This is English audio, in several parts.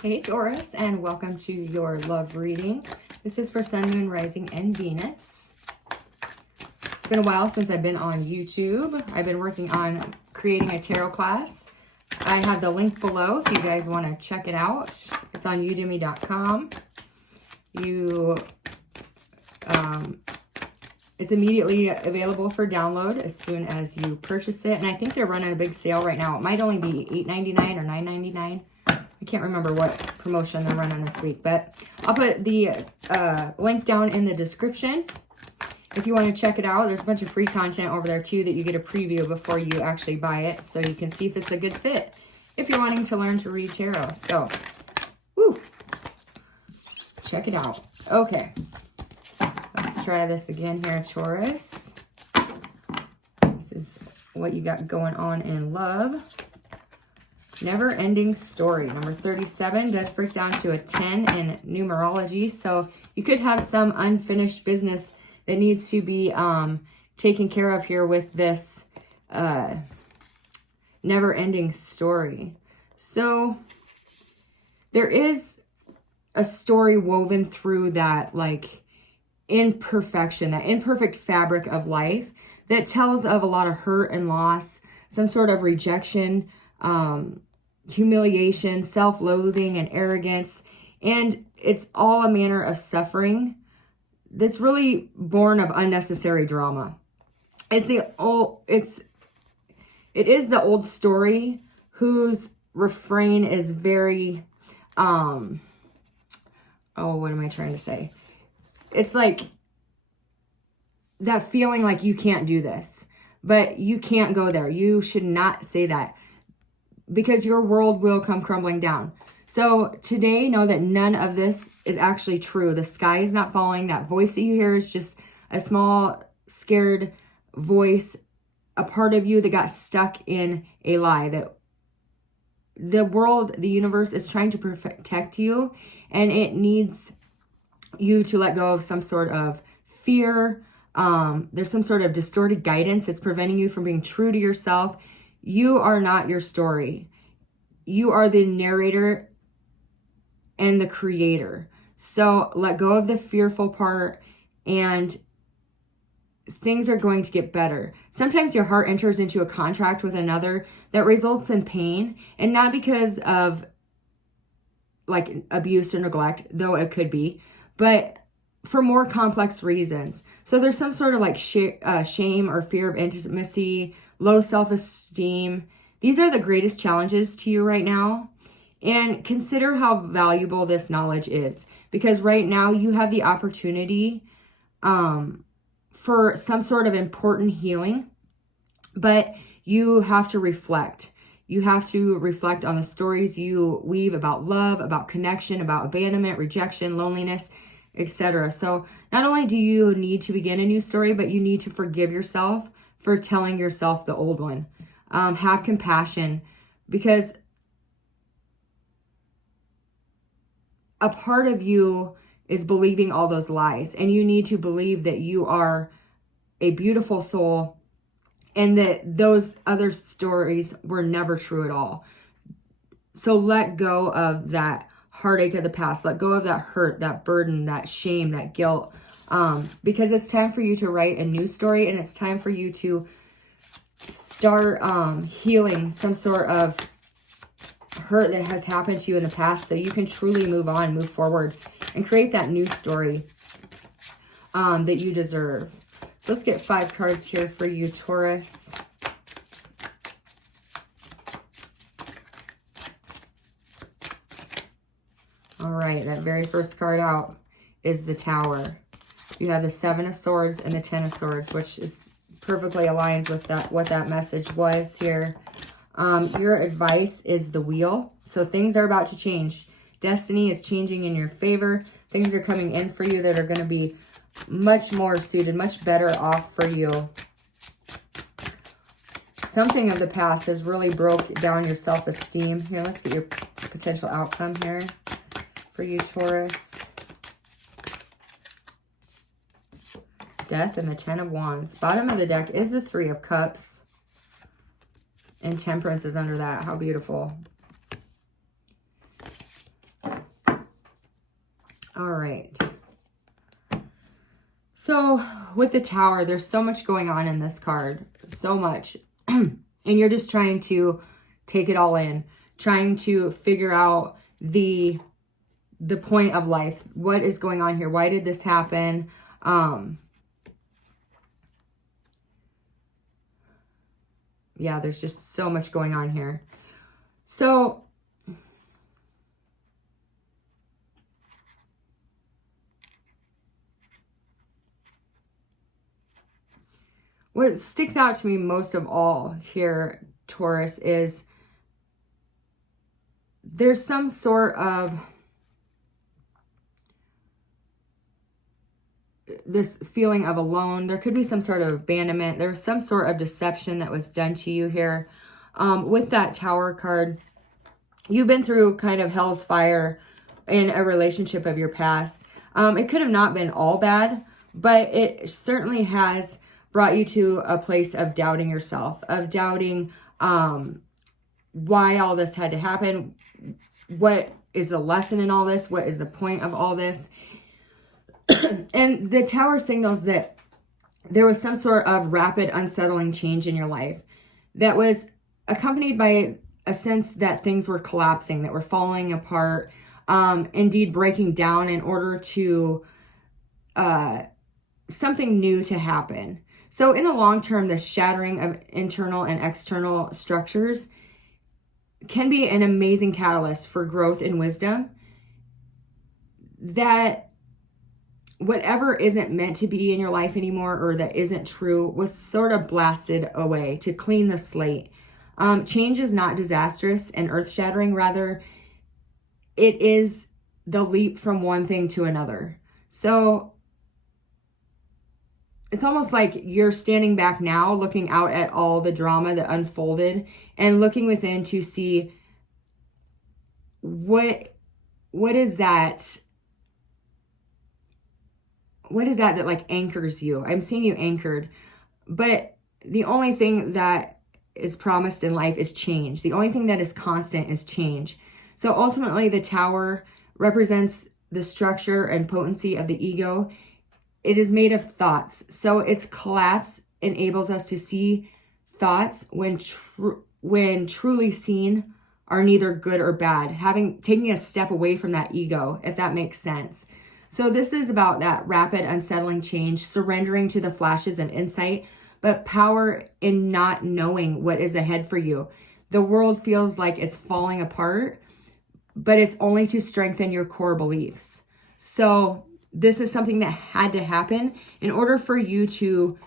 Hey Taurus, and welcome to your love reading. This is for Sun, Moon, Rising, and Venus. It's been a while since I've been on YouTube. I've been working on creating a tarot class. I have the link below if you guys want to check it out. It's on udemy.com. It's immediately available for download as soon as you purchase it. And I think they're running a big sale right now. It might only be $8.99 or $9.99. I can't remember what promotion they're running this week, but I'll put the link down in the description if you want to check it out. There's a bunch of free content over there too that you get a preview before you actually buy it, so you can see if it's a good fit if you're wanting to learn to read tarot. So, woo, check it out. Okay, let's try this again here, Taurus. This is what you got going on in love. Never-ending story. Number 37 does break down to a 10 in numerology. So you could have some unfinished business that needs to be taken care of here with this never-ending story. So there is a story woven through that like imperfection, that imperfect fabric of life that tells of a lot of hurt and loss, some sort of rejection, humiliation, self-loathing, and arrogance. And it's all a manner of suffering that's really born of unnecessary drama. It is the old story whose refrain is very, what am I trying to say? It's like that feeling like you can't do this, but you can't go there. You should not say that, because your world will come crumbling down. So today, know that none of this is actually true. The sky is not falling. That voice that you hear is just a small, scared voice, a part of you that got stuck in a lie. That the world, the universe is trying to protect you, and it needs you to let go of some sort of fear. There's some sort of distorted guidance that's preventing you from being true to yourself. You are not your story. You are the narrator and the creator. So let go of the fearful part, and things are going to get better. Sometimes your heart enters into a contract with another that results in pain, and not because of like abuse or neglect, though it could be, but for more complex reasons. So there's some sort of like shame or fear of intimacy, low self-esteem. These are the greatest challenges to you right now. And consider how valuable this knowledge is, because right now you have the opportunity for some sort of important healing, but you have to reflect. You have to reflect on the stories you weave about love, about connection, about abandonment, rejection, loneliness, etc. So not only do you need to begin a new story, but you need to forgive yourself for telling yourself the old one. Have compassion, because a part of you is believing all those lies, and you need to believe that you are a beautiful soul and that those other stories were never true at all. So let go of that heartache of the past. Let go of that hurt, that burden, that shame, that guilt, because it's time for you to write a new story, and it's time for you to start healing some sort of hurt that has happened to you in the past, so you can truly move on, move forward, and create that new story that you deserve. So let's get 5 cards here for you, Taurus. All right, that very first card out is the Tower. You have the 7 of Swords and the 10 of Swords, which is perfectly aligns with that, what that message was here. Your advice is the Wheel. So things are about to change. Destiny is changing in your favor. Things are coming in for you that are going to be much more suited, much better off for you. Something of the past has really broke down your self-esteem. Here, let's get your potential outcome here for you, Taurus. Death and the 10 of Wands. Bottom of the deck is the 3 of Cups. And Temperance is under that. How beautiful. All right. So with the Tower, there's so much going on in this card. So much. And you're just trying to take it all in. Trying to figure out the point of life. What is going on here? Why did this happen? Yeah, there's just so much going on here. So what sticks out to me most of all here, Taurus, is there's some sort of this feeling of alone. There could be some sort of abandonment. There's some sort of deception that was done to you here. With that Tower card, you've been through kind of hell's fire in a relationship of your past. It could have not been all bad, but it certainly has brought you to a place of doubting yourself, of doubting why all this had to happen. What is the lesson in all this? What is the point of all this? And the Tower signals that there was some sort of rapid, unsettling change in your life that was accompanied by a sense that things were collapsing, that were falling apart, indeed breaking down in order to something new to happen. So in the long term, the shattering of internal and external structures can be an amazing catalyst for growth and wisdom, that whatever isn't meant to be in your life anymore or that isn't true was sort of blasted away to clean the slate. Change is not disastrous and earth-shattering. Rather, it is the leap from one thing to another. So it's almost like you're standing back now, looking out at all the drama that unfolded and looking within to see what is that like anchors you. I'm seeing you anchored, but the only thing that is promised in life is change. The only thing that is constant is change. So ultimately, the Tower represents the structure and potency of the ego. It is made of thoughts. So its collapse enables us to see thoughts when truly seen are neither good or bad. Taking a step away from that ego, if that makes sense. So this is about that rapid, unsettling change, surrendering to the flashes of insight, but power in not knowing what is ahead for you. The world feels like it's falling apart, but it's only to strengthen your core beliefs. So this is something that had to happen in order for you to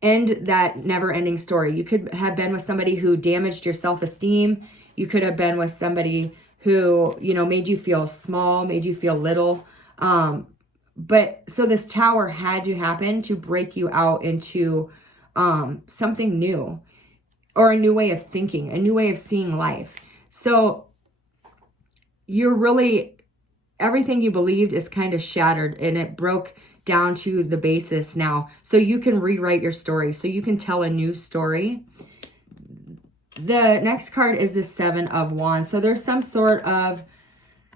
end that never-ending story. You could have been with somebody who damaged your self-esteem. You could have been with somebody who, made you feel small, made you feel little. But so this Tower had to happen to break you out into something new, or a new way of thinking, a new way of seeing life. So you're really, everything you believed is kind of shattered, and it broke down to the basis now. So you can rewrite your story. So you can tell a new story. The next card is the Seven of Wands. So there's some sort of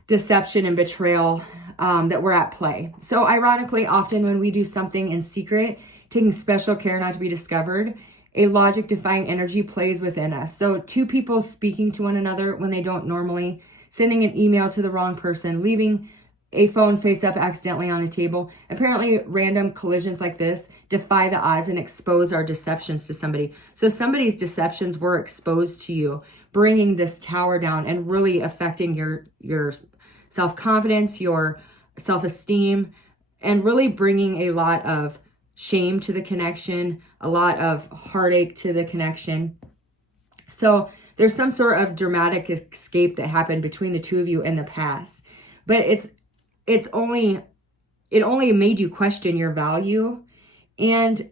deception and betrayal that we're at play. So ironically, often when we do something in secret, taking special care not to be discovered, a logic-defying energy plays within us. So two people speaking to one another when they don't normally, sending an email to the wrong person, leaving a phone face up accidentally on a table. Apparently, random collisions like this defy the odds and expose our deceptions to somebody. So somebody's deceptions were exposed to you, bringing this Tower down and really affecting your self-confidence, your self-esteem, and really bringing a lot of shame to the connection, a lot of heartache to the connection. So there's some sort of dramatic escape that happened between the two of you in the past. But it only made you question your value, and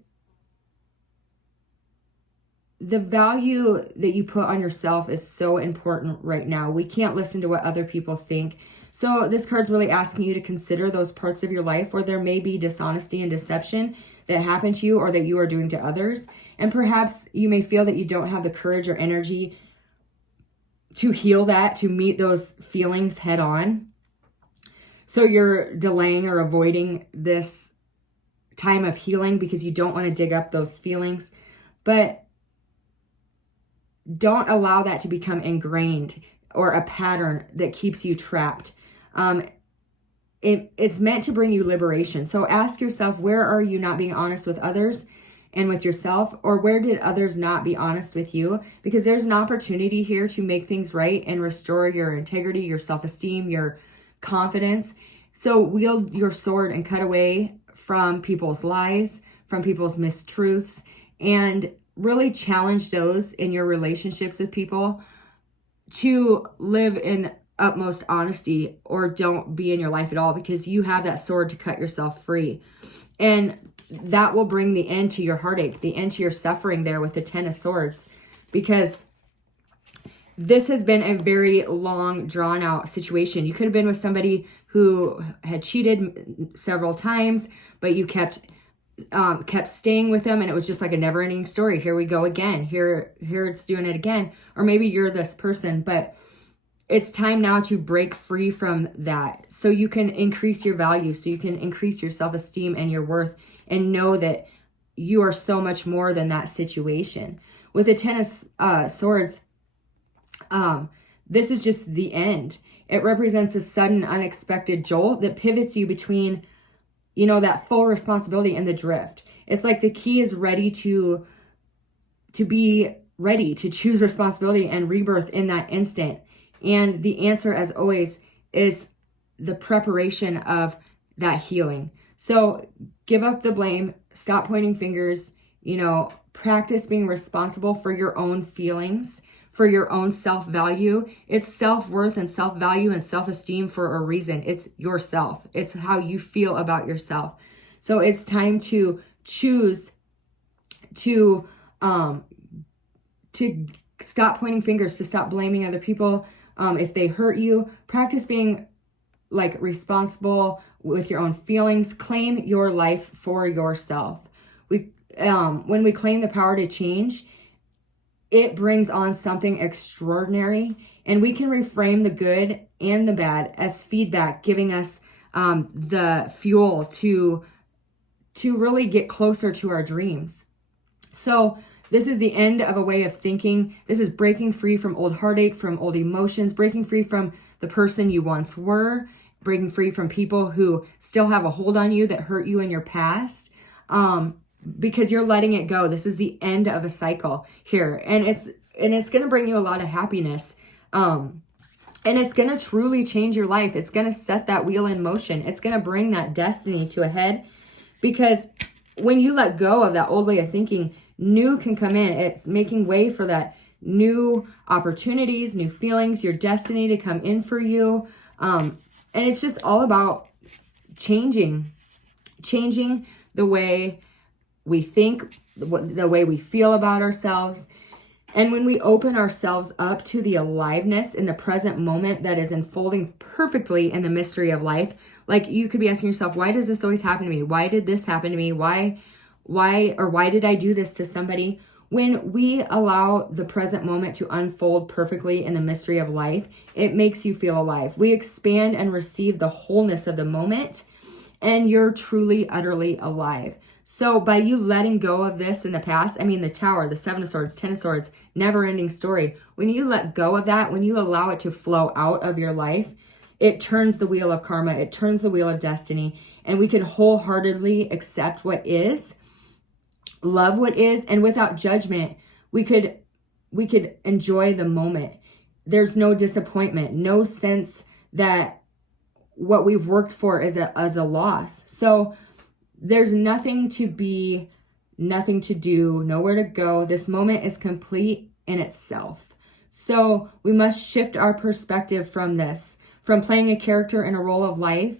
the value that you put on yourself is so important right now. We can't listen to what other people think. So this card's really asking you to consider those parts of your life where there may be dishonesty and deception that happened to you or that you are doing to others. And perhaps you may feel that you don't have the courage or energy to heal that, to meet those feelings head on. So you're delaying or avoiding this time of healing because you don't want to dig up those feelings. But don't allow that to become ingrained or a pattern that keeps you trapped. It's meant to bring you liberation. So ask yourself, where are you not being honest with others and with yourself? Or where did others not be honest with you? Because there's an opportunity here to make things right and restore your integrity, your self-esteem, your confidence. So wield your sword and cut away from people's lies, from people's mistruths, and really challenge those in your relationships with people to live in utmost honesty, or don't be in your life at all, because you have that sword to cut yourself free. And that will bring the end to your heartache, the end to your suffering there with the 10 of Swords, because this has been a very long, drawn out situation. You could have been with somebody who had cheated several times, but you kept staying with them, and it was just like a never ending story. Here we go again. Here it's doing it again. Or maybe you're this person, but it's time now to break free from that, so you can increase your value, so you can increase your self-esteem and your worth, and know that you are so much more than that situation. With the 10 of Swords, this is just the end. It represents a sudden, unexpected jolt that pivots you between, that full responsibility and the drift. It's like the key is ready to be ready to choose responsibility and rebirth in that instant. And the answer, as always, is the preparation of that healing. So give up the blame, stop pointing fingers, practice being responsible for your own feelings, for your own self-value. It's self-worth and self-value and self-esteem for a reason. It's yourself. It's how you feel about yourself. So it's time to choose to stop pointing fingers, to stop blaming other people. If they hurt you, practice being responsible with your own feelings. Claim your life for yourself. When we claim the power to change, it brings on something extraordinary, and we can reframe the good and the bad as feedback, giving us the fuel to really get closer to our dreams. So this is the end of a way of thinking. This is breaking free from old heartache, from old emotions, breaking free from the person you once were, breaking free from people who still have a hold on you that hurt you in your past, because you're letting it go. This is the end of a cycle here, and it's going to bring you a lot of happiness, and it's going to truly change your life. It's going to set that wheel in motion. It's going to bring that destiny to a head, because when you let go of that old way of thinking, new can come in. It's making way for that new opportunities, new feelings, your destiny to come in for you. And it's just all about changing the way we think, the way we feel about ourselves. And when we open ourselves up to the aliveness in the present moment that is unfolding perfectly in the mystery of life, like you could be asking yourself, why does this always happen to me? Why did this happen to me? Why did I do this to somebody? When we allow the present moment to unfold perfectly in the mystery of life, it makes you feel alive. We expand and receive the wholeness of the moment, and you're truly, utterly alive. So by you letting go of this in the past, the Tower, the 7 of Swords, 10 of Swords, never-ending story. When you let go of that, when you allow it to flow out of your life, it turns the wheel of karma. It turns the wheel of destiny, and we can wholeheartedly accept what is, love what is, and without judgment, we could enjoy the moment. There's no disappointment, no sense that what we've worked for is a loss. So there's nothing to be, nothing to do, nowhere to go. This moment is complete in itself. So we must shift our perspective from this, from playing a character in a role of life,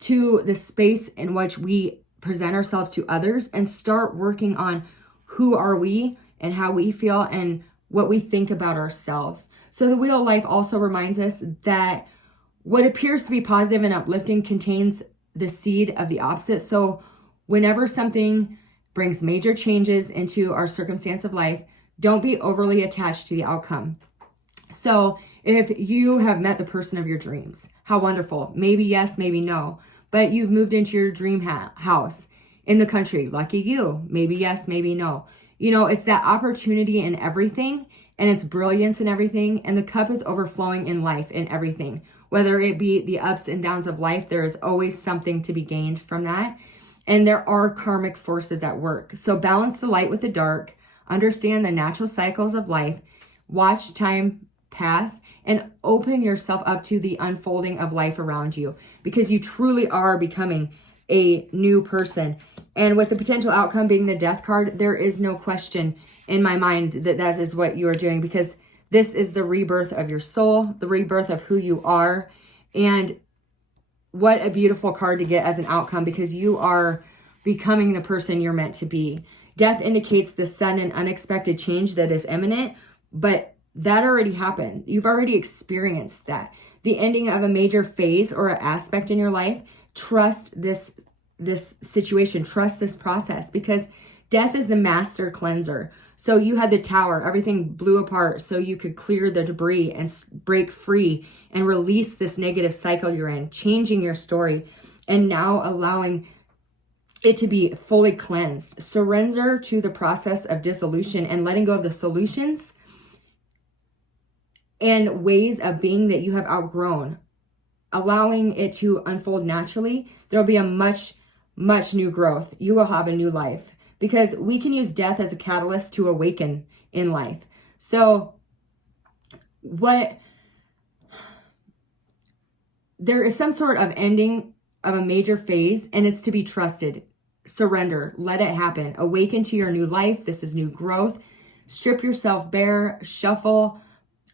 to the space in which we present ourselves to others, and start working on who are we and how we feel and what we think about ourselves. So the Wheel of Life also reminds us that what appears to be positive and uplifting contains the seed of the opposite. So whenever something brings major changes into our circumstance of life, don't be overly attached to the outcome. So If you have met the person of your dreams, how wonderful. Maybe yes, maybe no. But you've moved into your dream house in the country. Lucky you. Maybe yes, maybe no. You know, it's that opportunity in everything, and it's brilliance in everything. And the cup is overflowing in life in everything. Whether it be the ups and downs of life, there is always something to be gained from that. And there are karmic forces at work. So balance the light with the dark. Understand the natural cycles of life. Watch time pass and open yourself up to the unfolding of life around you, because you truly are becoming a new person. And with the potential outcome being the death card, there is no question in my mind that that is what you are doing, because this is the rebirth of your soul, the rebirth of who you are. And what a beautiful card to get as an outcome, because you are becoming the person you're meant to be. Death indicates the sudden and unexpected change that is imminent, but that already happened. You've already experienced that. The ending of a major phase or aspect in your life. Trust this situation. Trust this process, because death is a master cleanser. So you had the tower, everything blew apart so you could clear the debris and break free and release this negative cycle you're in, changing your story and now allowing it to be fully cleansed. Surrender to the process of dissolution and letting go of the solutions and ways of being that you have outgrown, allowing it to unfold naturally. There'll be a much new growth. You will have a new life, because we can use death as a catalyst to awaken in life. So there is some sort of ending of a major phase, and it's to be trusted. Surrender, let it happen. Awaken to your new life. This is new growth. Strip yourself bare, shuffle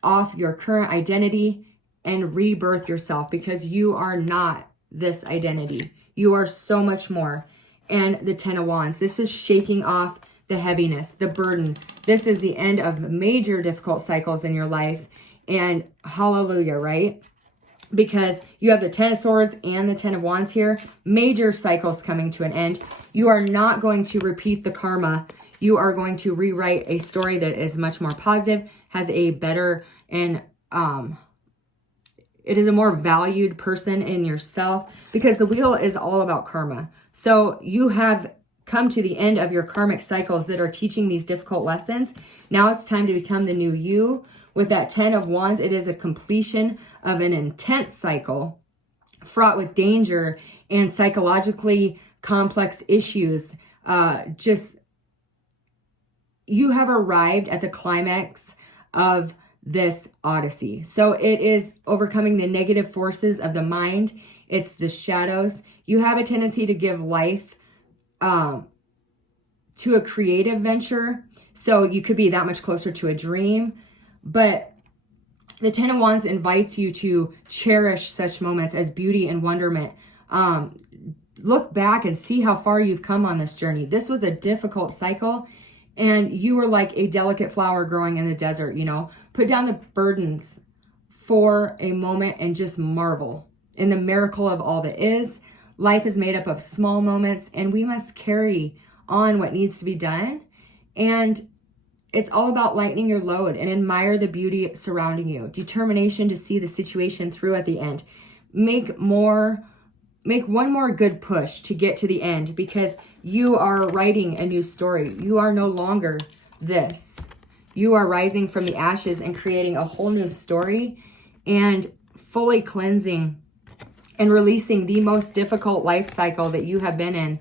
off your current identity and rebirth yourself, because you are not this identity. You are so much more. And the 10 of Wands, this is shaking off the heaviness, the burden. This is the end of major difficult cycles in your life. And hallelujah, right? Because you have the 10 of Swords and the 10 of Wands here. Major cycles coming to an end. You are not going to repeat the karma. You are going to rewrite a story that is much more positive, has a better and it is a more valued person in yourself, because the wheel is all about karma. So you have come to the end of your karmic cycles that are teaching these difficult lessons. Now it's time to become the new you. With that 10 of Wands, it is a completion of an intense cycle fraught with danger and psychologically complex issues. You have arrived at the climax of this odyssey. So it is overcoming the negative forces of the mind. It's the shadows. You have a tendency to give life to a creative venture. So you could be that much closer to a dream. But the 10 of Wands invites you to cherish such moments as beauty and wonderment. Look back and see how far you've come on this journey. This was a difficult cycle, and you were like a delicate flower growing in the desert, you know. Put down the burdens for a moment and just marvel in the miracle of all that is. Life is made up of small moments, and we must carry on what needs to be done. And it's all about lightening your load and admire the beauty surrounding you. Determination to see the situation through at the end. Make one more good push to get to the end, because you are writing a new story. You are no longer this. You are rising from the ashes and creating a whole new story and fully cleansing and releasing the most difficult life cycle that you have been in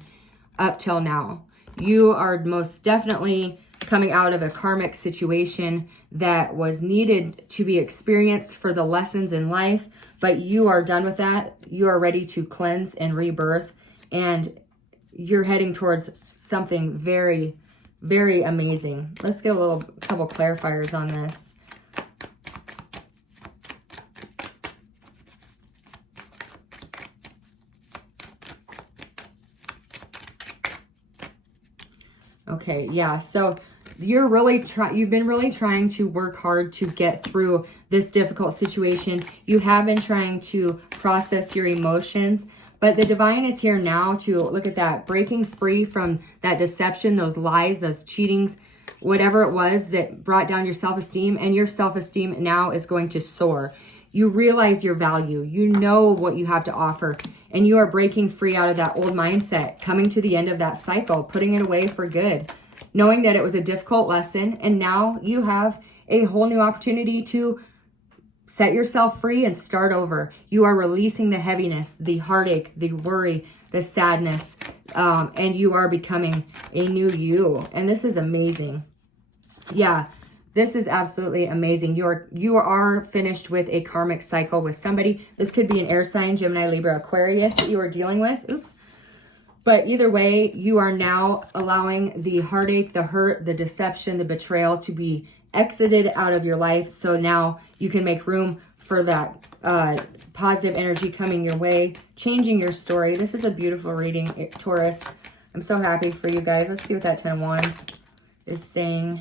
up till now. You are most definitely coming out of a karmic situation that was needed to be experienced for the lessons in life, but you are done with that. You are ready to cleanse and rebirth, and you're heading towards something very, very amazing. Let's get a couple clarifiers on this. Okay, yeah, so you've been really trying to work hard to get through this difficult situation. You have been trying to process your emotions, but the divine is here now to look at that, breaking free from that deception, those lies, those cheatings, whatever it was that brought down your self-esteem, and your self-esteem now is going to soar. You realize your value. You know what you have to offer, and you are breaking free out of that old mindset, coming to the end of that cycle, putting it away for good, knowing that it was a difficult lesson, and now you have a whole new opportunity to set yourself free and start over. You are releasing the heaviness, the heartache, the worry, the sadness, and you are becoming a new you. And this is amazing. Yeah, this is absolutely amazing. You are finished with a karmic cycle with somebody. This could be an air sign, Gemini, Libra, Aquarius that you are dealing with. Oops. But either way, you are now allowing the heartache, the hurt, the deception, the betrayal to be exited out of your life. So now you can make room for that positive energy coming your way, changing your story. This is a beautiful reading, Taurus. I'm so happy for you guys. Let's see what that 10 of Wands is saying.